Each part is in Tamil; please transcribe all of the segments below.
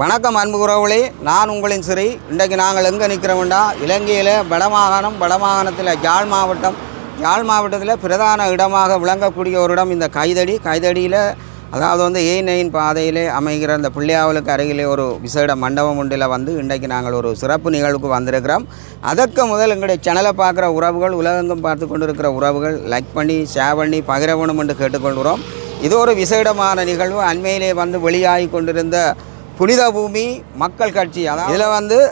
வணக்கம் அன்பு உறவுகளே, நான் உங்களின் சிறை. இன்றைக்கு நாங்கள் எங்கே நிற்கிறோம்டா, இலங்கையில் வடமாகாணத்தில் யாழ் மாவட்டத்தில் பிரதான இடமாக விளங்கக்கூடிய ஒரு இடம் இந்த கைதடியில் அதாவது A9 பாதையிலே அமைகிற இந்த பிள்ளையாவலுக்கு அருகிலே ஒரு விசேட மண்டபம் ஒன்றில் இன்றைக்கு நாங்கள் ஒரு சிறப்பு நிகழ்வுக்கு வந்திருக்கிறோம். அதற்கு முதல் எங்களுடைய சேனலை பார்க்குற உறவுகள், உலகெங்கும் பார்த்து கொண்டிருக்கிற உறவுகள் லைக் பண்ணி ஷேர் பண்ணி பகிர வேணும் என்று கேட்டுக்கொள்கிறோம். இது ஒரு விசேடமான நிகழ்வு. அண்மையிலே வெளியாகி கொண்டிருந்த புனித பூமி மக்கள் கட்சி, அதாவது இதில்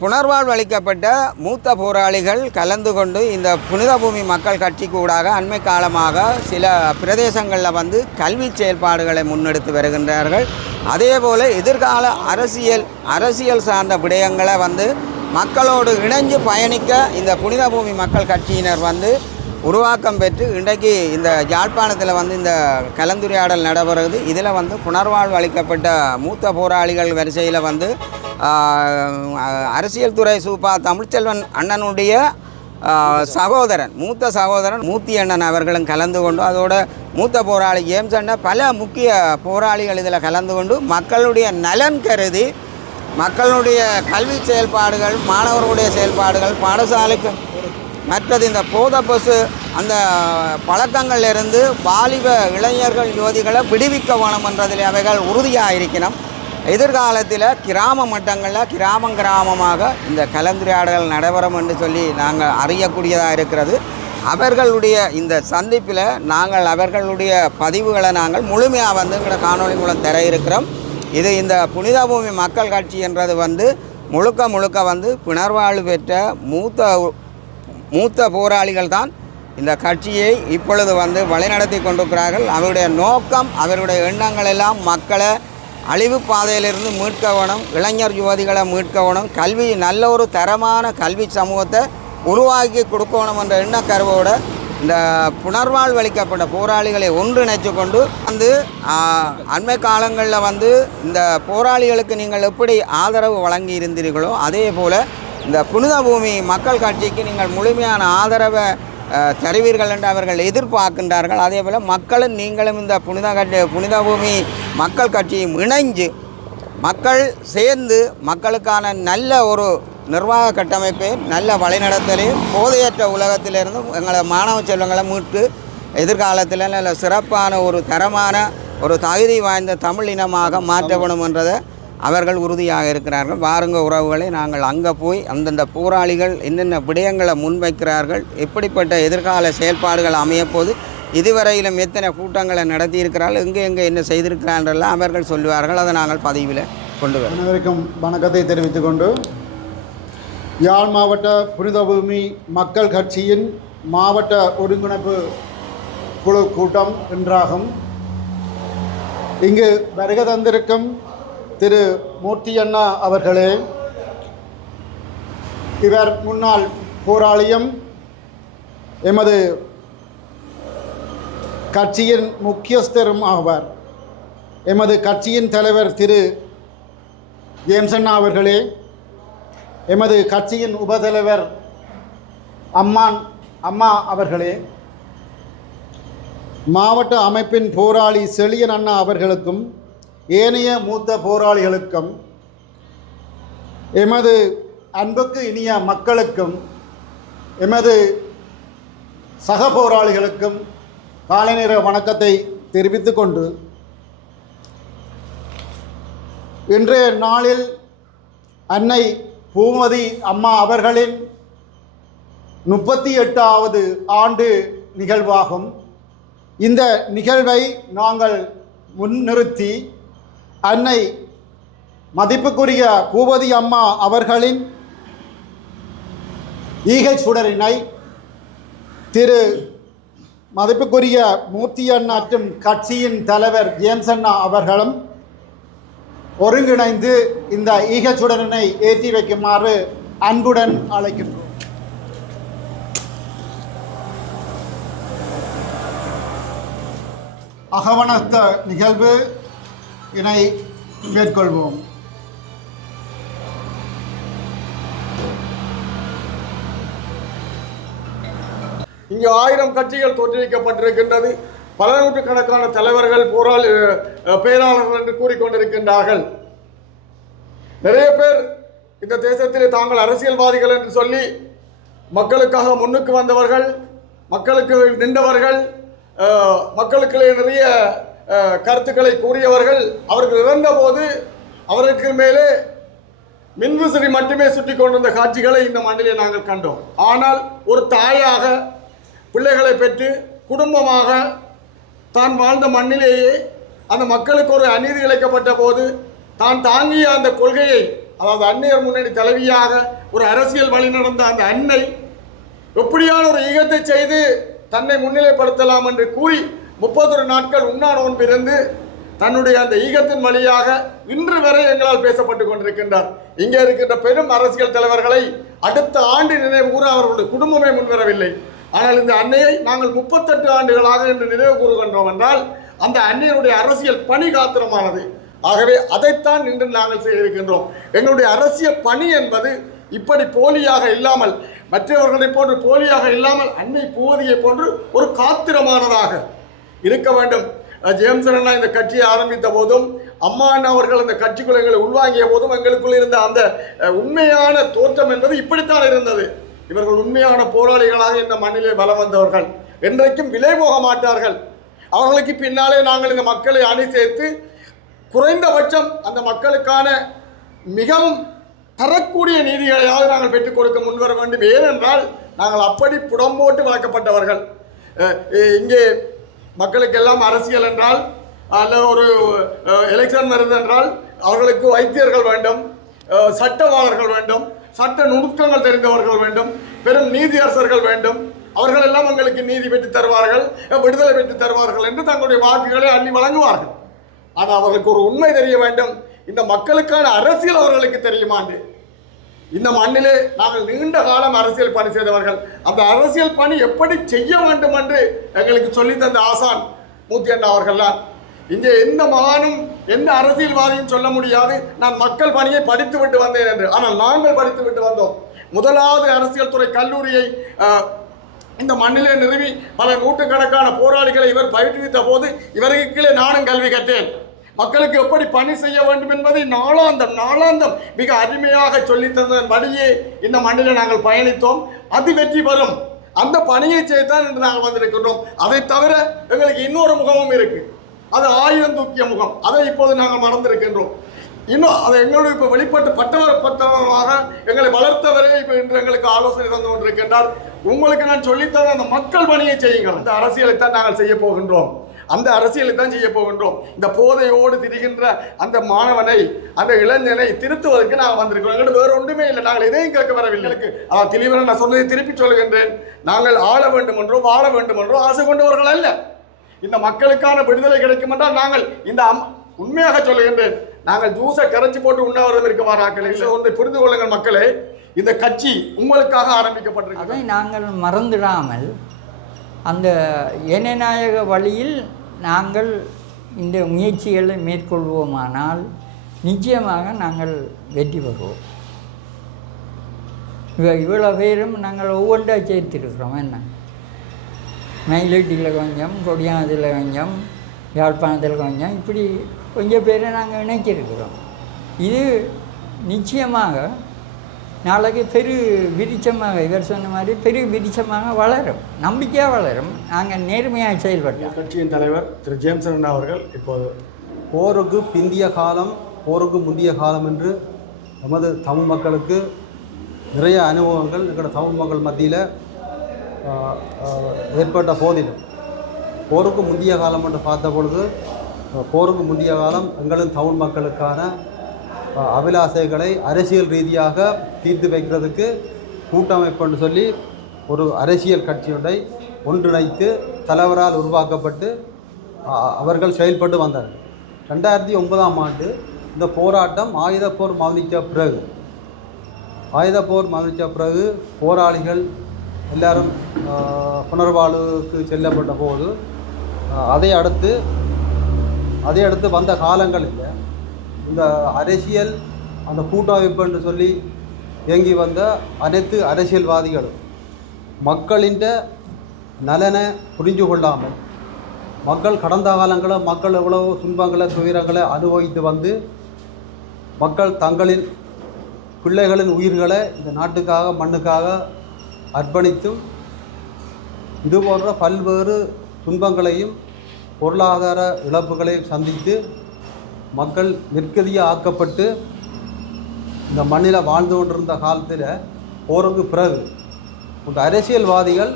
புனர்வாழ்வு அளிக்கப்பட்ட மூத்த போராளிகள் கலந்து கொண்டு இந்த புனித பூமி மக்கள் கட்சிக்கு ஊடாக அண்மை காலமாக சில பிரதேசங்களில் கல்வி செயல்பாடுகளை முன்னெடுத்து வருகின்றார்கள். அதே போல் எதிர்கால அரசியல் சார்ந்த விடயங்களை மக்களோடு இணைஞ்சு பயணிக்க இந்த புனித பூமி மக்கள் கட்சியினர் உருவாக்கம் பெற்று இன்றைக்கு இந்த யாழ்ப்பாணத்தில் இந்த கலந்துரையாடல் நடைபெறுகிறது. இதில் புனர்வாழ்வு அளிக்கப்பட்ட மூத்த போராளிகள் வரிசையில் அரசியல் துறை சூப்பா தமிழ்ச்செல்வன் அண்ணனுடைய மூத்த சகோதரன் மூர்த்தி அண்ணன் அவர்களும் கலந்து கொண்டு, அதோட மூத்த போராளி ஜேம்ஸ் அண்ணன், பல முக்கிய போராளிகள் இதில் கலந்து கொண்டு மக்களுடைய நலன் கருதி மக்களுடைய கல்வி செயல்பாடுகள், மாணவர்களுடைய செயல்பாடுகள், பாடசாலைக்கு மற்றது இந்த போத பசு அந்த பழக்கங்களிலிருந்து வாலிப இளைஞர்கள் யுவதிகளை விடுவிக்க வேணும் என்றதில் அவைகள் உறுதியாக இருக்கணும். எதிர்காலத்தில் கிராம மட்டங்களில் கிராமமாக இந்த கலந்துரையாடல்கள் நடைபெறும் என்று சொல்லி நாங்கள் அறியக்கூடியதாக இருக்கிறது. அவர்களுடைய இந்த சந்திப்பில் நாங்கள் அவர்களுடைய பதிவுகளை நாங்கள் முழுமையாக எங்களோட காணொலி மூலம் தர இருக்கிறோம். இது இந்த புனித பூமி மக்கள் கட்சி என்றது முழுக்க புனர்வாழ்வு பெற்ற மூத்த போராளிகள் தான் இந்த கட்சியை இப்பொழுது வழிநடத்தி கொண்டிருக்கிறார்கள். அவருடைய நோக்கம், அவருடைய எண்ணங்கள் எல்லாம் மக்களை அழிவு பாதையிலிருந்து மீட்க வேணும், இளைஞர் யுவதிகளை மீட்க வேணும், நல்ல ஒரு தரமான கல்வி சமூகத்தை உருவாக்கி கொடுக்கணும் என்ற எண்ணக்கருவோடு இந்த புனர்வாழ்வு அளிக்கப்பட்ட போராளிகளை ஒன்றிணைச்சு கொண்டு அண்மை காலங்களில் இந்த போராளிகளுக்கு நீங்கள் எப்படி ஆதரவு வழங்கி இருந்தீர்களோ அதே போல் இந்த புனித பூமி மக்கள் கட்சிக்கு நீங்கள் முழுமையான ஆதரவை தருவீர்கள் என்று அவர்கள் எதிர்பார்க்கின்றார்கள். அதே போல் மக்களும் நீங்களும் இந்த புனித பூமி மக்கள் கட்சியும் இணைஞ்சு மக்கள் சேர்ந்து மக்களுக்கான நல்ல ஒரு நிர்வாக கட்டமைப்பை, நல்ல வழிநடத்தலையும், போதையற்ற உலகத்திலிருந்து எங்களை மாணவ செல்வங்களை மீட்டு எதிர்காலத்தில் நல்ல சிறப்பான ஒரு தரமான ஒரு தகுதி வாய்ந்த தமிழ் இனமாக மாற்றப்படும் என்றதை அவர்கள் உறுதியாக இருக்கிறார்கள். வாருங்க உறவுகளை, நாங்கள் அங்கே போய் அந்தந்த போராளிகள் என்னென்ன விடயங்களை முன்வைக்கிறார்கள், எப்படிப்பட்ட எதிர்கால செயல்பாடுகள் அமையப்போது, இதுவரையிலும் எத்தனை கூட்டங்களை நடத்தியிருக்கிறார்கள், எங்கே என்ன செய்திருக்கிறார்களெல்லாம் அவர்கள் சொல்லுவார்கள். அதை நாங்கள் பதிவில் கொண்டு வரோம். அனைவருக்கும் வணக்கத்தை தெரிவித்துக் கொண்டு, யாழ் மாவட்ட புனித பூமி மக்கள் கட்சியின் மாவட்ட ஒருங்கிணைப்பு குழு கூட்டம் இன்றாகும். இங்கு வருகை தந்திருக்கும் திரு மூர்த்தி அண்ணா அவர்களே, இவர் முன்னாள் போராளியும் எமது கட்சியின் முக்கியஸ்தரும் ஆவார். எமது கட்சியின் தலைவர் திரு ஜேம்ஸ் அண்ணா அவர்களே, எமது கட்சியின் உபதலைவர் அம்மா அவர்களே, மாவட்ட அமைப்பின் போராளி செழியன் அண்ணா அவர்களுக்கும் ஏனைய மூத்த போராளிகளுக்கும், எமது அன்புக்கு இனிய மக்களுக்கும், எமது சக போராளிகளுக்கும் காலை நேர வணக்கத்தை தெரிவித்துக் கொண்டு, இன்றைய நாளில் அன்னை பூமதி அம்மா அவர்களின் 38வது ஆண்டு நிகழ்வாகும். இந்த நிகழ்வை நாங்கள் முன்னிறுத்தி அன்னை மதிப்புக்குரிய பூபதி அம்மா அவர்களின் ஈகை சுடரினை திரு மதிப்புக்குரிய மூர்த்தி அண்ணா மற்றும் கட்சியின் தலைவர் ஜேம்ஸ் அண்ணா அவர்களும் ஒருங்கிணைந்து இந்த ஈகை சுடரினை ஏற்றி வைக்குமாறு அன்புடன் அழைக்கின்றோம். அகவணத்த நிகழ்வு இனை மேற்கொள்வோம். இங்கு 1000 கட்சிகள் தோற்றுவிக்கப்பட்டிருக்கின்றது. பல நூற்றுக்கணக்கான தலைவர்கள் பேராளர்கள் என்று கூறிக்கொண்டிருக்கின்றார்கள். நிறைய பேர் இந்த தேசத்திலே தாங்கள் அரசியல்வாதிகள் என்று சொல்லி மக்களுக்காக முன்னுக்கு வந்தவர்கள், மக்களுக்கு நின்றவர்கள், மக்களுக்கு நிறைய கருத்துக்களை கூறியவர்கள், அவர்கள் இறந்தபோது அவருக்கு மேலே மின்விசிறி மட்டுமே சுற்றி கொண்டிருந்த காட்சிகளை இந்த மண்ணிலே நாங்கள் கண்டோம். ஆனால் ஒரு தாயாக பிள்ளைகளை பெற்று குடும்பமாக தான் வாழ்ந்த மண்ணிலேயே அந்த மக்களுக்கு ஒரு அநீதி இழைக்கப்பட்ட போது தான் தாங்கிய அந்த கொள்கையை, அதாவது அன்னையர் முன்னணி தலைவியாக ஒரு அரசியல் வழி நடந்த அந்த அன்னை எப்படியான ஒரு ஈகத்தை செய்து தன்னை முன்னிலைப்படுத்தலாம் என்று கூறி 31 நாட்கள் உண்ணா நோன்பு இருந்து தன்னுடைய அந்த ஈகத்தின் வழியாக இன்று வரை எங்களால் பேசப்பட்டு கொண்டிருக்கின்றார். இங்கே இருக்கின்ற பெரும் அரசியல் தலைவர்களை அடுத்த ஆண்டு நினைவு கூற அவர்களுடைய குடும்பமே முன்வரவில்லை. ஆனால் இந்த அன்னையை நாங்கள் 38 ஆண்டுகளாக என்று நினைவு கூறுகின்றோம் என்றால் அந்த அன்னையருடைய அரசியல் பணி காத்திரமானது. ஆகவே அதைத்தான் இன்று நாங்கள் செய்திருக்கின்றோம். எங்களுடைய அரசியல் பணி என்பது இப்படி போலியாக இல்லாமல், மற்றவர்களை போன்று போலியாக இல்லாமல், அன்னை போதியை போன்று ஒரு காத்திரமானதாக இருக்க வேண்டும். ஜேம்சன் அண்ணா இந்த கட்சியை ஆரம்பித்த போதும், அம்மா அண்ணா அவர்கள் இந்த கட்சிக்குள் எங்களை உள்வாங்கிய போதும் எங்களுக்குள் இருந்த அந்த உண்மையான தோற்றம் என்பது இப்படித்தான் இருந்தது. இவர்கள் உண்மையான போராளிகளாக இந்த மண்ணிலே வலம் வந்தவர்கள், என்றைக்கும் விலை போக மாட்டார்கள். அவர்களுக்கு பின்னாலே நாங்கள் இந்த மக்களை அணி சேர்த்து குறைந்தபட்சம் அந்த மக்களுக்கான மிகவும் தரக்கூடிய நீதிகளையாவது நாங்கள் பெற்றுக் கொடுக்க முன்வர வேண்டும். ஏனென்றால் நாங்கள் அப்படி புடம்போட்டு வளர்க்கப்பட்டவர்கள். இங்கே மக்களுக்கெல்லாம் அரசியல் என்றால் அல்ல ஒரு எலெக்ஷன் வருது என்றால் அவர்களுக்கு வைத்தியர்கள் வேண்டும், சட்டவாளர்கள் வேண்டும், சட்ட நுணுக்கங்கள் தெரிந்தவர்கள் வேண்டும், பெரும் நீதியரசர்கள் வேண்டும். அவர்கள் எல்லாம் எங்களுக்கு நீதி பெற்று தருவார்கள், விடுதலை பெற்று தருவார்கள் என்று தங்களுடைய வாக்குகளை அள்ளி வழங்குவார்கள். ஆனால் அவர்களுக்கு ஒரு உண்மை தெரிய வேண்டும், இந்த மக்களுக்கான அரசியல் அவர்களுக்கு தெரியுமாண்டு. இந்த மண்ணிலே நாங்கள் நீண்ட காலம் அரசியல் பணி செய்தவர்கள். அந்த அரசியல் பணி எப்படி செய்ய வேண்டும் என்று எங்களுக்கு சொல்லி தந்த ஆசான் மூர்த்தி அண்ணா அவர்கள்தான். இங்கே எந்த மகானும் எந்த அரசியல்வாதியும் சொல்ல முடியாது நான் மக்கள் பணியை படித்து விட்டு வந்தேன் என்று. ஆனால் நாங்கள் படித்து விட்டு வந்தோம். முதலாவது அரசியல் துறை கல்லூரியை இந்த மண்ணிலே நிறுவி பல நூற்றுக்கணக்கான போராளிகளை இவர் பயிற்றுவித்த போது இவருக்கு கீழே நானும் கல்வி கற்றேன். மக்களுக்கு எப்படி பணி செய்ய வேண்டும் என்பதை நாளாந்தம் மிக அருமையாக சொல்லித்தந்ததன் வழியே இந்த மண்ணிலே நாங்கள் பயணித்தோம். அது வெற்றி பெறும். அந்த பணியை செய்தான் என்று நாங்கள் வந்திருக்கின்றோம். அதை தவிர எங்களுக்கு இன்னொரு முகமும் இருக்கு, அது 1000 தூக்கிய முகம். அதை இப்போது நாங்கள் மறந்திருக்கின்றோம். இன்னும் அதை எங்களுடைய இப்போ வெளிப்பட்டு பட்டவராக எங்களை வளர்த்தவரே இப்போ இன்று எங்களுக்கு ஆலோசனை தந்து கொண்டிருக்கின்றார். உங்களுக்கு நான் சொல்லித்தர அந்த மக்கள் பணியை செய்யுங்கள். அந்த அரசியலைத்தான் நாங்கள் செய்ய போகின்றோம். அந்த அரசியலை தான் செய்ய போகின்றோம். இந்த போதையோடு திரிகின்ற அந்த மாணவனை, அந்த இளைஞனை திருத்துவதற்கு நாங்கள் வந்திருக்கிறோம். எங்களுக்கு வேறு ஒன்றுமே இல்லை. நாங்கள் எதையும் கேட்க வரவில்லை. தெளிவாக நான் சொன்னதை திருப்பி சொல்லுகின்றேன். நாங்கள் ஆள வேண்டும் என்றோ வாழ வேண்டும் என்றோ ஆசை கொண்டவர்கள் அல்ல. இந்த மக்களுக்கான விடுதலை கிடைக்கும் என்றால் நாங்கள் இந்த உண்மையாக சொல்லுகின்றேன், நாங்கள் ஜூஸை கரைச்சி போட்டு உண்ணாவிரதம் இருக்க வாராக்கள் இல்லை. ஒன்றை புரிந்து கொள்ளுங்கள் மக்களே, இந்த கட்சி உங்களுக்காக ஆரம்பிக்கப்பட்டிருக்கு. அதை நாங்கள் மறந்துடாமல் அந்த ஜனநாயக வழியில் நாங்கள் இந்த முயற்சிகளை மேற்கொள்வோமானால் நிச்சயமாக நாங்கள் வெற்றி பெறுவோம். இவ்வளோ பேரும் நாங்கள் ஒவ்வொன்றா சேர்த்துருக்குறோம். என்ன மயிலட்டியில் கொஞ்சம், கொடியானத்தில் கொஞ்சம், யாழ்ப்பாணத்தில் கொஞ்சம், இப்படி கொஞ்சம் பேரை நாங்கள் இணைச்சிருக்கிறோம். இது நிச்சயமாக நாளைக்கு பெரு விருட்சமாக, இவர் சொன்ன மாதிரி பெரு விருட்சமாக வளரும், நம்பிக்கையாக வளரும். நாங்கள் நேர்மையாக செயல்பட்டோம். கட்சியின் தலைவர் திரு ஜேம்சன் அவர்கள் இப்போது போருக்கு பிந்திய காலம், போருக்கு முந்திய காலம் என்று நமது தமிழ் மக்களுக்கு நிறைய அனுபவங்கள் எங்களோட தமிழ் மக்கள் மத்தியில் ஏற்பட்ட போதிலும், போருக்கு முந்திய காலம் என்று பார்த்த பொழுது, போருக்கு முந்திய காலம் எங்களும் தமிழ் மக்களுக்கான அபிலாசைகளை அரசியல் ரீதியாக தீர்த்து வைக்கிறதுக்கு கூட்டமைப்புன்னு சொல்லி ஒரு அரசியல் கட்சியொன்றை ஒன்றிணைத்து தலைவரால் உருவாக்கப்பட்டு அவர்கள் செயல்பட்டு வந்தார்கள். 2009ஆம் ஆண்டு இந்த போராட்டம் ஆயுதப்போர் மௌனித்த பிறகு போராளிகள் எல்லாரும் புனர்வாழ்வுக்கு செல்லப்பட்ட போது அதை அடுத்து வந்த காலங்களில் இந்த அரசியல் அந்த கூட்டமைப்புன்னு சொல்லி இயங்கி வந்த அனைத்து அரசியல்வாதிகளும் மக்களின் நலனை புரிஞ்சு கொள்ளாமல், மக்கள் கடந்த காலங்களில் மக்கள் எவ்வளவு துன்பங்களை துயரங்களை அனுபவித்து வந்து மக்கள் தங்களின் பிள்ளைகளின் உயிர்களை இந்த நாட்டுக்காக மண்ணுக்காக அர்ப்பணித்தும் இது போன்ற பல்வேறு துன்பங்களையும் பொருளாதார இழப்புகளையும் சந்தித்து மக்கள் நிற்கதியாக ஆக்கப்பட்டு இந்த மண்ணில் வாழ்ந்து கொண்டிருந்த காலத்தில் போருக்கு பிறகு இந்த அரசியல்வாதிகள்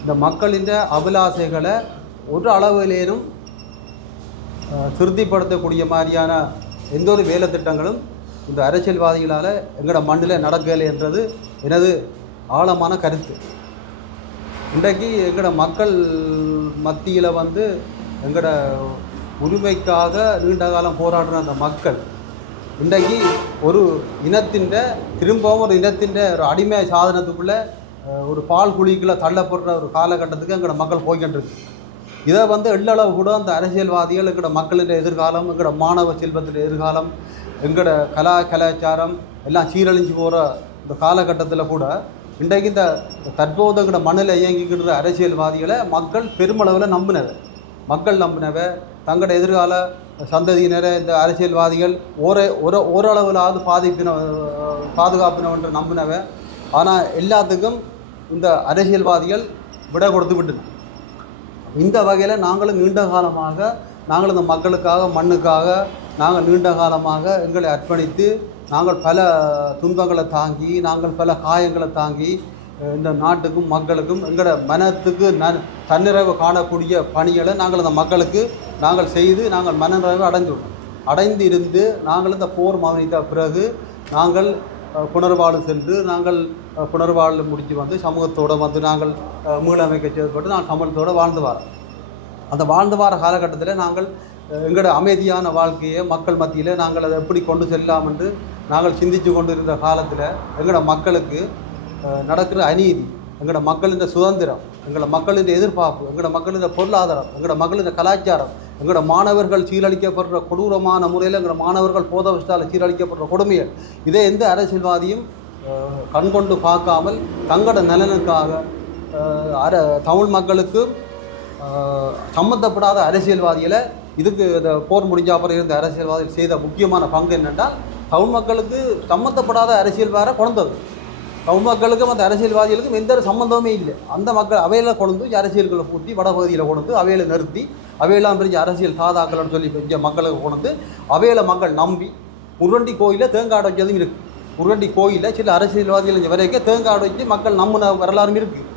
இந்த மக்களின் அபிலாசைகளை ஒரு அளவிலேனும் திருப்திப்படுத்தக்கூடிய மாதிரியான எந்த ஒரு வேலை திட்டங்களும் இந்த அரசியல்வாதிகளால் எங்களோட மண்ணில் நடக்கலை என்றது எனது ஆழமான கருத்து. இன்றைக்கு எங்களோட மக்கள் மத்தியில் எங்களோட உரிமைக்காக நீண்ட காலம் போராடுற அந்த மக்கள் இன்றைக்கு ஒரு இனத்தின் திரும்பவும் ஒரு இனத்தின் ஒரு அடிமை சாதனத்துக்குள்ளே ஒரு பால் குழிக்குள்ளே தள்ளப்படுற ஒரு காலகட்டத்துக்கு எங்களோட மக்கள் போய்கின்றிருக்கு. இதை எள்ளளவு கூட அந்த அரசியல்வாதிகள் எங்களோட மக்களின் எதிர்காலம், எங்களோட மாணவ செல்வத்தின் எதிர்காலம், எங்களோட கலாச்சாரம் எல்லாம் சீரழிஞ்சு போகிற இந்த காலகட்டத்தில் கூட இன்றைக்கு இந்த தற்போது எங்களோட மண்ணில் இயங்கிக்கிற அரசியல்வாதிகளை மக்கள் பெருமளவில் நம்பினவை தங்களோட எதிர்கால சந்ததியினரை இந்த அரசியல்வாதிகள் ஓரளவிலாவது பாதுகாப்பினவென்று நம்பினவை. ஆனால் எல்லாத்துக்கும் இந்த அரசியல்வாதிகள் விட கொடுத்து விட்டன. இந்த வகையில் நாங்களும் நீண்ட காலமாக நாங்கள் இந்த மக்களுக்காக மண்ணுக்காக நாங்கள் நீண்ட காலமாக எங்களை அர்ப்பணித்து நாங்கள் பல துன்பங்களை தாங்கி நாங்கள் பல காயங்களை தாங்கி இந்த நாட்டுக்கும் மக்களுக்கும் எங்களோட மனத்துக்கு தன்னிறைவு காணக்கூடிய பணிகளை நாங்கள் இந்த மக்களுக்கு நாங்கள் செய்து நாங்கள் மனநிறைவு அடைந்து இருந்து நாங்கள் இந்த போர் மௌனித்த பிறகு நாங்கள் புனர்வாழ்வு சென்று நாங்கள் புனர்வாழ்வு முடித்து சமூகத்தோடு நாங்கள் மீளமைக்க செய்யப்பட்டு நாங்கள் சமூகத்தோடு வாழ்ந்து வரோம். அந்த வாழ்ந்து வர காலகட்டத்தில் நாங்கள் எங்களோட அமைதியான வாழ்க்கையை மக்கள் மத்தியில் நாங்கள் அதை எப்படி கொண்டு செல்லலாம் என்று நாங்கள் சிந்தித்து கொண்டு இருந்த காலத்தில் எங்களோட மக்களுக்கு நடக்கிற அநீதி, எங்களோட மக்களின் சுதந்திரம், எங்களோட மக்களின் எதிர்பார்ப்பு, எங்களோட மக்களின் பொருளாதாரம், எங்களோட மக்களின் கலாச்சாரம், எங்களோட மாணவர்கள் சீரழிக்கப்படுற கொடூரமான முறையில் எங்களோட மாணவர்கள் போதவஸ்தால் சீரழிக்கப்படுற கொடுமைகள், இதை எந்த அரசியல்வாதியும் கண்கொண்டு பார்க்காமல் தங்களோட நலனுக்காக தமிழ் மக்களுக்கு சம்மந்தப்படாத அரசியல்வாதிகளை இதுக்கு இந்த போர் முடிஞ்ச அப்புறம் இருந்த அரசியல்வாதிகள் செய்த முக்கியமான பங்கு என்னென்றால் தமிழ் மக்களுக்கு சம்மந்தப்படாத அரசியல் வேற கொண்டது. தமிழ் மக்களுக்கும் அந்த அரசியல்வாதிகளுக்கும் எந்த ஒரு சம்மந்தமே இல்லை. அந்த மக்கள் அவையில் கொண்டு அரசியல்களை பூட்டி வடபகுதியில் கொண்டு அவையில் நிறுத்தி அவையெல்லாம் பிரிஞ்சு அரசியல் தாதாக்கள்னு சொல்லி பெஞ்ச மக்களுக்கு கொண்டு அவையில் மக்கள் நம்பி முருகண்டி கோயிலில் தேங்காடு வச்சதும் இருக்குது. முருகண்டி கோயிலில் சில அரசியல்வாதிகள் வரைக்கும் தேங்காடு வச்சு மக்கள் நம்பின வரலாறும் இருக்குது.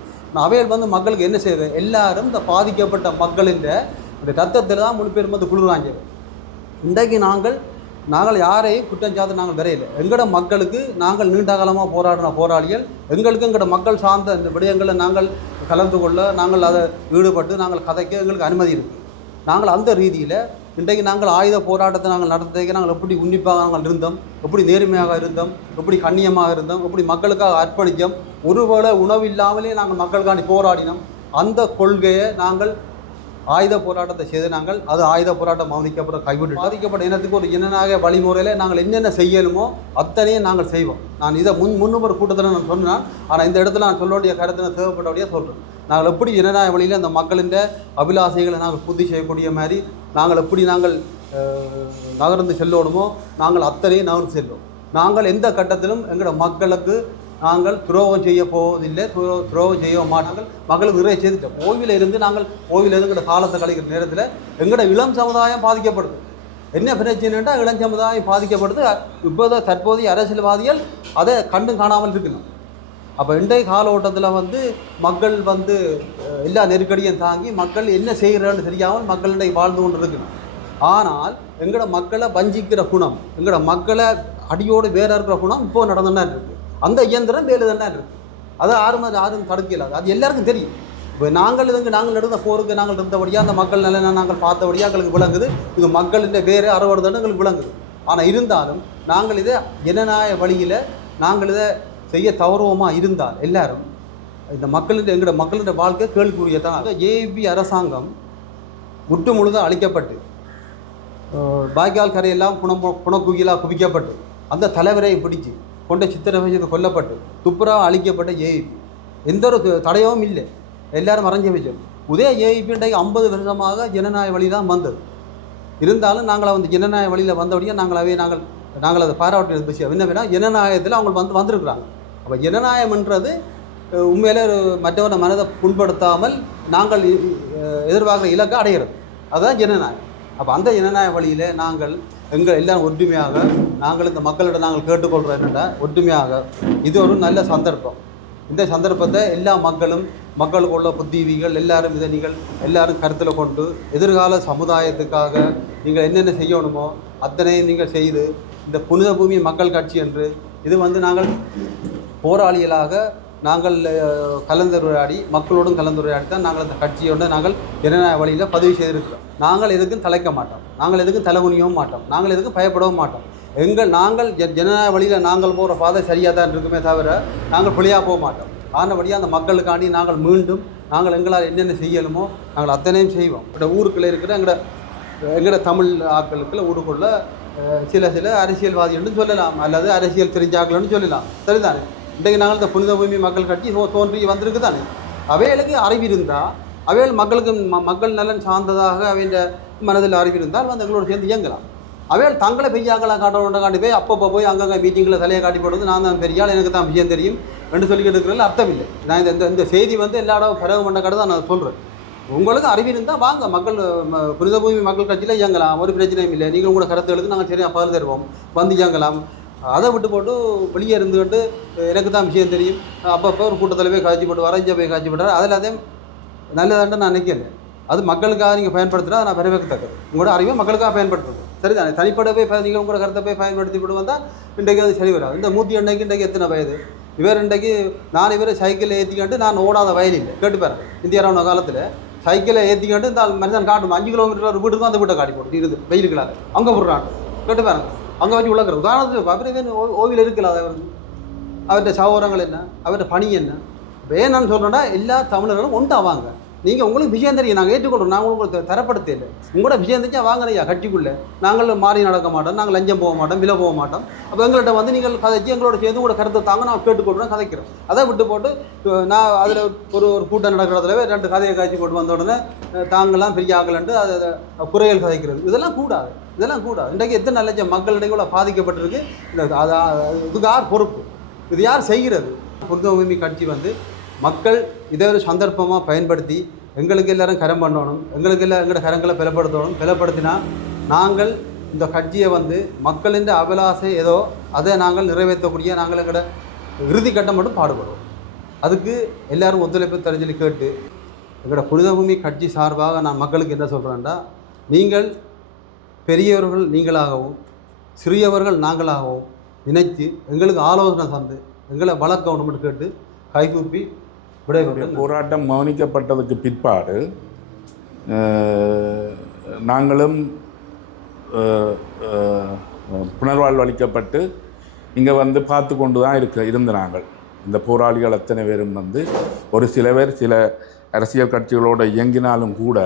அவையில் மக்களுக்கு என்ன செய்யுது, எல்லாரும் இந்த பாதிக்கப்பட்ட மக்களின் இந்த ரத்தத்தில் தான் முழு பேர் குளிர்வாங்க. இன்றைக்கு நாங்கள் யாரையும் குற்றம் சாத்த நாங்கள் வரையில்லை. எங்களோட மக்களுக்கு நாங்கள் நீண்ட காலமாக போராடின போராளிகள், எங்களுக்கு எங்களோட மக்கள் சார்ந்த இந்த விடயங்களில் நாங்கள் கலந்து கொள்ள நாங்கள் அதை ஈடுபட்டு நாங்கள் கதைக்க எங்களுக்கு அனுமதி இருக்குது. நாங்கள் அந்த ரீதியில் இன்றைக்கு நாங்கள் ஆயுத போராட்டத்தை நாங்கள் நடத்துறதுக்கு நாங்கள் எப்படி உன்னிப்பாக நாங்கள் இருந்தோம், எப்படி நேர்மையாக இருந்தோம், எப்படி கண்ணியமாக இருந்தோம், எப்படி மக்களுக்காக அர்ப்பணித்தோம், ஒருவேளை உணவு இல்லாமலே நாங்கள் மக்களுக்காண்டி போராடினோம். அந்த கொள்கையை நாங்கள் ஆயுத போராட்டத்தை செய்து நாங்கள் அது ஆயுத போராட்டம் மௌனிக்கப்பட கைவிட்டு பாதிக்கப்பட்ட இனத்துக்கு ஒரு ஜனநாயக வழிமுறையில் நாங்கள் என்னென்ன செய்யணுமோ அத்தனையும் நாங்கள் செய்வோம். நான் இதை முன்னொரு கூட்டத்தில் நான் சொன்னேன். ஆனால் இந்த இடத்துல நான் சொல்ல வேண்டிய கருத்தை நான் தேவைப்பட்டபடியாக சொல்கிறேன். நாங்கள் எப்படி ஜனநாயக வழியில் அந்த மக்களின் அபிலாசைகளை நாங்கள் பூர்த்தி செய்யக்கூடிய மாதிரி நாங்கள் எப்படி நாங்கள் நகர்ந்து செல்லணுமோ நாங்கள் அத்தனையும் நகர்ந்து செல்வோம். நாங்கள் எந்த கட்டத்திலும் எங்களோட மக்களுக்கு நாங்கள் துரோகம் செய்ய போவதில்லை, துரோகம் செய்ய மாட்டாங்கள். மக்களுக்கு நிறைய செய்துட்டோம். ஓய்வில் இருந்து நாங்கள் எங்கட காலத்தை கழிக்கிற நேரத்தில் எங்களோட இளம் சமுதாயம் பாதிக்கப்படுது. என்ன பிரச்சனைன்னா இளம் சமுதாயம் பாதிக்கப்படுது. இப்போது தற்போதைய அரசியல்வாதிகள் அதை கண்டு காணாமல் இருக்கணும். அப்போ இன்றைய கால ஓட்டத்தில் மக்கள் எல்லா நெருக்கடியும் தாங்கி மக்கள் என்ன செய்கிறான்னு தெரியாமல் மக்களிடையே வாழ்ந்து கொண்டு இருக்கணும். ஆனால் எங்களோட மக்களை வஞ்சிக்கிற குணம், எங்களோட மக்களை அடியோடு வேற இருக்கிற குணம் இப்போ நடந்துதான் இருக்குது. அந்த இயந்திரம் வேலை தான் இருக்குது. அதை யாரும் தடுக்கலாது. அது எல்லாருக்கும் தெரியும். இப்போ நாங்கள் நடந்த போருக்கு நாங்கள் இருந்தபடியாக அந்த மக்கள் நல்ல நாங்கள் பார்த்தபடியாக எங்களுக்கு விளங்குது. இது மக்களின் வேறு அறுவடுதான் எங்களுக்கு விளங்குது. ஆனால் இருந்தாலும் நாங்கள் இதை ஜனநாயக வழியில் நாங்கள் இதை செய்ய தவறுவமாக இருந்தால் எல்லாரும் இந்த எங்களோட மக்களின் வாழ்க்கை கேள்விக்குரியதான். ஏபி அரசாங்கம் முற்று முழுதாக அழிக்கப்பட்டு பாய்கால் கரையெல்லாம் புனக்குயிலாக குவிக்கப்பட்டு அந்த தலைவரை பிடிச்சு கொண்ட சித்திரவசத்தை கொல்லப்பட்டு துப்புரா அழிக்கப்பட்ட ஏஐபி எந்த ஒரு தடையவும் இல்லை. எல்லாரும் மறைஞ்ச வச்சோம். உதய ஏஐபி 50 வருஷமாக ஜனநாயக வழி தான் வந்தது. இருந்தாலும் நாங்கள் ஜனநாயக வழியில் வந்தபடியாக நாங்கள் நாங்கள் அதை பாராட்டு விஷயம் என்னன்னா ஜனநாயகத்தில் அவங்க வந்திருக்கிறாங்க. அப்போ ஜனநாயகம்ன்றது உண்மையிலே மற்றவரை மனதை புண்படுத்தாமல் நாங்கள் எதிர்பார்க்குற இலக்கை அடைகிறது, அதுதான் ஜனநாயகம். அப்போ அந்த ஜனநாயக வழியில் நாங்கள் எல்லாம் ஒற்றுமையாக நாங்கள் இந்த மக்களிடம் நாங்கள் கேட்டுக்கொள்கிறோம் என்னென்னா ஒற்றுமையாக. இது ஒரு நல்ல சந்தர்ப்பம். இந்த சந்தர்ப்பத்தை எல்லா மக்களுக்கு உள்ள புத்திவிகள் எல்லாரும் இதை நீங்கள் எல்லாரும் கருத்தில் கொண்டு எதிர்கால சமுதாயத்துக்காக நீங்கள் என்னென்ன செய்யணுமோ அத்தனையும் நீங்கள் செய்து இந்த புனித பூமி மக்கள் கட்சி என்று இது நாங்கள் போராளிகளாக நாங்கள் கலந்துரையாடி மக்களோடும் கலந்துரையாடி தான் நாங்கள் அந்த கட்சியோட நாங்கள் ஜனநாயக வழியில் பதிவு செய்திருக்கிறோம். நாங்கள் எதுக்கும் தலைக்க மாட்டோம், நாங்கள் எதுக்கும் தலைகுனியவும் மாட்டோம், நாங்கள் எதுக்கும் பயப்படவும் மாட்டோம். நாங்கள் ஜனநாயக வழியில் நாங்கள் போகிற பாதை சரியாக தான் இருக்குமே தவிர நாங்கள் பிழையாக போக மாட்டோம். ஆனபடியாக அந்த மக்களுக்காண்டி நாங்கள் மீண்டும் நாங்கள் எங்களால் என்னென்ன செய்யணுமோ நாங்கள் அத்தனையும் செய்வோம். இப்போ ஊருக்குள்ளே இருக்கிற எங்களோட தமிழ் ஆட்களுக்குள்ள ஊருக்குள்ள சில அரசியல்வாதிகள்னு சொல்லலாம், அல்லது அரசியல் தெரிஞ்ச ஆட்கள்னு சொல்லலாம். சரிதானே? இன்றைக்கு நாங்கள் இந்த புனித பூமி மக்கள் கட்சி தோன்றி வந்திருக்கு தானே. அவைகளுக்கு அறிவிருந்தால் அவைகள் மக்கள் நலன் சார்ந்ததாக அவைய மனதில் அறிவிருந்தால் எங்களோட சேர்ந்து இயங்கலாம். அவைகள் தங்களை பெரியாக்களாக காட்டணுன்றக்காண்டி போய் அப்பப்போ போய் அங்கங்கே மீட்டிங்கில் தலையை காட்டி போடுறது நான் தான் பெரியாள் எனக்கு தான் விஷயம் தெரியும் என்று சொல்லிக்கிட்டு இருக்கிறதுல அர்த்தம் இல்லை. நான் இந்த செய்தி எல்லா இடம் பிறகு பண்ண கடை தான் நான் சொல்கிறேன். உங்களுக்கு அறிவிருந்தால் வாங்க, புனித பூமி மக்கள் கட்சியில் இயங்கலாம், ஒரு பிரச்சனையும் இல்லை. நீங்கள் கூட கருத்துகளுக்கு நாங்கள் சரியாக பதில் தருவோம், வந்து இயங்கலாம். அதை விட்டு போட்டு வெளியே இருந்துக்கிட்டு எனக்கு தான் விஷயம் தெரியும் அப்பப்போ ஒரு கூட்டத்தில் போய் காய்ச்சி போட்டு வரைஞ்ச போய் காய்ச்சி போட்டார், அதில் அதே நல்லதாண்டு நான் நினைக்கல. அது மக்களுக்காக நீங்கள் பயன்படுத்துகிறா நான் வரவேற்கத்தக்கது. உங்களோட அறிவை மக்களுக்காக பயன்படுத்துறது சரிதானே. தனிப்பட போய் நீங்கள் உங்களோட கருத்தை போய் பயன்படுத்தி விட்டு வந்தால் இன்றைக்கு அது சரி வராது. இந்த மூத்தி அன்னைக்கு இன்றைக்கு எத்தனை வயது இவர் இன்றைக்கு நான் இவரை சைக்கிளை ஏற்றிக்கிட்டு நான் ஓடாத வயல் இல்லை கேட்டுப்பாரு. இந்தியாவோட காலத்தில் சைக்கிளை ஏற்றிக்கிட்டு இந்த மனிதன் காட்டணும் 5 கிலோமீட்டர் வீட்டுக்கு தான் அந்த வீட்டை காட்டி போட்டு இருக்குது வெயிலுக்கலாத அங்கே போடுறான் கேட்டுப்பாருங்க. அங்கே வச்சு உழக்கிறது உதாரணத்துக்கு அப்புறம் ஓவியில் இருக்கலாம். அவர்கிட்ட சகோதரங்கள் என்ன, அவர்கிட்ட பணி என்ன. ஏன் நான் சொல்கிறேன்னா எல்லா தமிழர்களும் ஒன்றாவாங்க. நீங்கள் உங்களுக்கு விஷயம் தெரியும், நாங்கள் ஏற்றுக்கொள்கிறோம், நாங்கள் உங்களுக்கு தரப்படுத்த இல்லை. உங்களோட விஷயம் தெரிஞ்சா வாங்கினையா கட்சிக்குள்ளே. நாங்கள் மாறி நடக்க மாட்டோம், நாங்கள் லஞ்சம் போக மாட்டோம், விலை போக மாட்டோம். அப்போ எங்கள்கிட்ட நீங்கள் கதைச்சி எங்களோட சேர்ந்து உங்களோட கருத்தை தாங்க நான் கேட்டுக்கொள்கிறோம், கதைக்கிறோம். அதை விட்டு போட்டு நான் அதில் ஒரு கூட்டம் நடக்கிறதுலவே 2 கதையை காய்ச்சி போட்டு வந்த உடனே தாங்களாம் பெரிய ஆகலன்ட்டு அதை குறைகள் கதைக்கிறது இதெல்லாம் கூடாது. இன்றைக்கு எத்தனை லட்சம் மக்கள் இன்றைக்கு கூட பாதிக்கப்பட்டிருக்கு. இதுக்கு யார் பொறுப்பு? இது யார் செய்கிறது? புனித பூமி கட்சி மக்கள் இதை ஒரு சந்தர்ப்பமாக பயன்படுத்தி எங்களுக்கு எல்லோரும் கரம் பண்ணணும், எங்களுக்கு எல்லாம் எங்களோட கரங்களை பலப்படுத்தினா நாங்கள் இந்த கட்சியை மக்களின் அபிலாசை ஏதோ அதை நாங்கள் நிறைவேற்றக்கூடிய நாங்கள் எங்களோட இறுதி கட்டம் மட்டும் பாடுபடுவோம். அதுக்கு எல்லோரும் ஒத்துழைப்பு தெரிஞ்சு கேட்டு எங்களோட புனித பூமி கட்சி சார்பாக நான் மக்களுக்கு என்ன சொல்கிறேன்டா, நீங்கள் பெரியவர்கள் நீங்களாகவும் சிறியவர்கள் நாங்களாகவும் நினைத்து எங்களுக்கு ஆலோசனை தந்து எங்களை வளர்க்கணும்னு கேட்டு கைகூப்பி விடைபெறும். போராட்டம் கவனிக்கப்பட்டதுக்கு பிற்பாடு நாங்களும் புனர்வாழ்வு அளிக்கப்பட்டு இங்கே பார்த்து கொண்டு தான் இருந்த நாங்கள் இந்த போராளிகள் அத்தனை பேரும் ஒரு சில பேர் சில அரசியல் கட்சிகளோடு இயங்கினாலும் கூட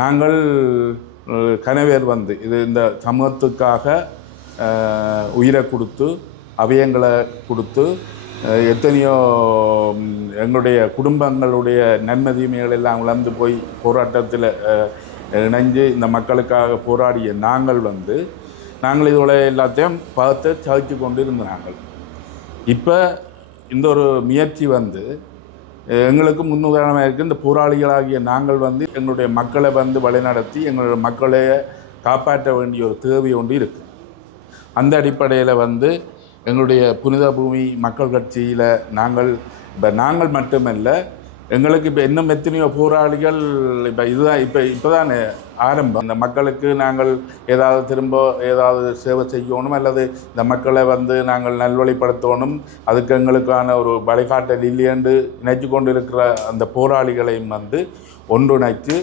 நாங்கள் கனவேர் இது இந்த சமூகத்துக்காக உயிரை கொடுத்து அவயங்களை கொடுத்து எத்தனையோ எங்களுடைய குடும்பங்களுடைய நன்மதிமைகள் எல்லாம் இழந்து போய் போராட்டத்தில் இணைஞ்சு இந்த மக்களுக்காக போராடிய நாங்கள் இதோட எல்லாத்தையும் பார்த்து சகிச்சு கொண்டு இருந்த நாங்கள். இப்போ இந்த ஒரு முயற்சி எங்களுக்கு முன்னுதாரணமாக இருக்குது. இந்த போராளிகளாகிய நாங்கள் எங்களுடைய மக்களை வழிநடத்தி எங்களுடைய மக்களை காப்பாற்ற வேண்டிய ஒரு தேவை ஒன்று இருக்குது. அந்த அடிப்படையில் எங்களுடைய புனித பூமி மக்கள் கட்சியில் நாங்கள் மட்டுமல்ல, எங்களுக்கு இப்போ இன்னும் எத்தனையோ போராளிகள் இப்போ தான் ஆரம்பம். இந்த மக்களுக்கு நாங்கள் ஏதாவது சேவை செய்யணும், அல்லது இந்த மக்களை நாங்கள் நல்வழிப்படுத்தணும், அதுக்கு எங்களுக்கான ஒரு வழிகாட்டல் இல்லையென்று நினைச்சு கொண்டு இருக்கிற அந்த போராளிகளையும் ஒன்றிணைத்து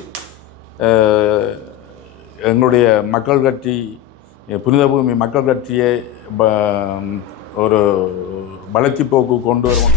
எங்களுடைய மக்கள் கட்சி புனித பூமி மக்கள் கட்சியை ஒரு வளர்ச்சி போக்கு கொண்டு வருவோம்.